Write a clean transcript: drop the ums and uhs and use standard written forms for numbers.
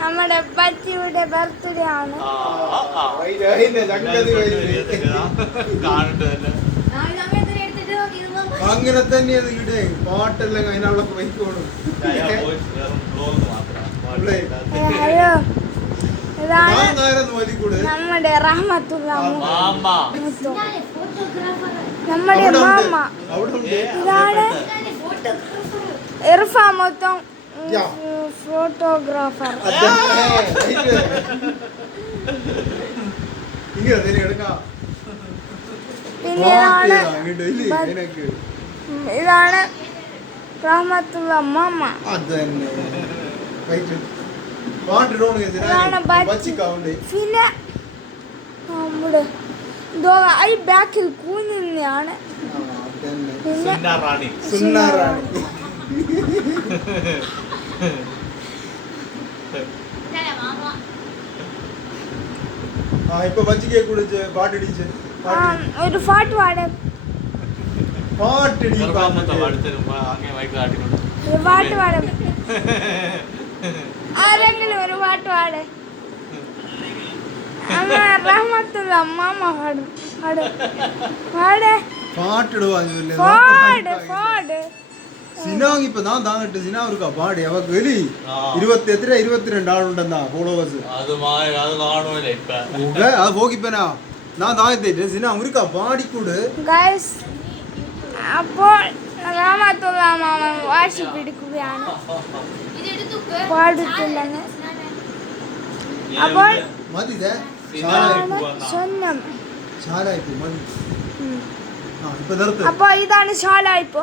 നമ്മുടെ ബച്ചിയുടെ ബർത്ത്ഡേ ആണ്. അങ്ങനെ തന്നെയാണ് ഇവിടെ പാട്ടെല്ലാം അതിനുള്ള ബൈക്കോണും. ഹലോ, ഇതാണ് നമ്മുടെ റഹ്മത്തുള്ള നമ്മുടെ മാമ. ഇതാണ് ഇർഫാ മൊത്തം ഫോട്ടോഗ്രാഫർ. പിന്നെ ഇതാണ് റഹ്മത്തുള്ള മാമ. പിന്നെ നമ്മുടെ ഈ ബാക്കിൽ കൂഞ്ഞാണ് ഇപ്പൊ ബച്ചിക്കെ കുടിച്ച് പാട്ടടിച്ച് ഒരു പാട്ട് പാട പാട്ടടി പാട്ട് പാടും. ആരെങ്കിലും ഒരു പാട്ട് പാട്. റഹ്മത്തുള്ള അമ്മാമ പാടും. സിനാങ് ഇപ്പൊ ഞാൻ താങ്ങിട്ട് സിനാ ഒരുക്കാ പാടി അവക്ക് വലി 22 ആളുണ്ടെന്നാ ഫോളോവേഴ്സ്. അത് പോകിപ്പനാ ഞാൻ താഴത്തേറ്റ് സിനാ ഒരുക്കാ പാടിക്കൂട്. അപ്പോൾ റഹ്മത്തുള്ള അമ്മാമ വാശി പിടിക്കുകയാണ് പാടിട്ടില്ലെന്ന്. അപ്പോൾ അപ്പൊ ഇതാണ് ശാല. ഇപ്പൊ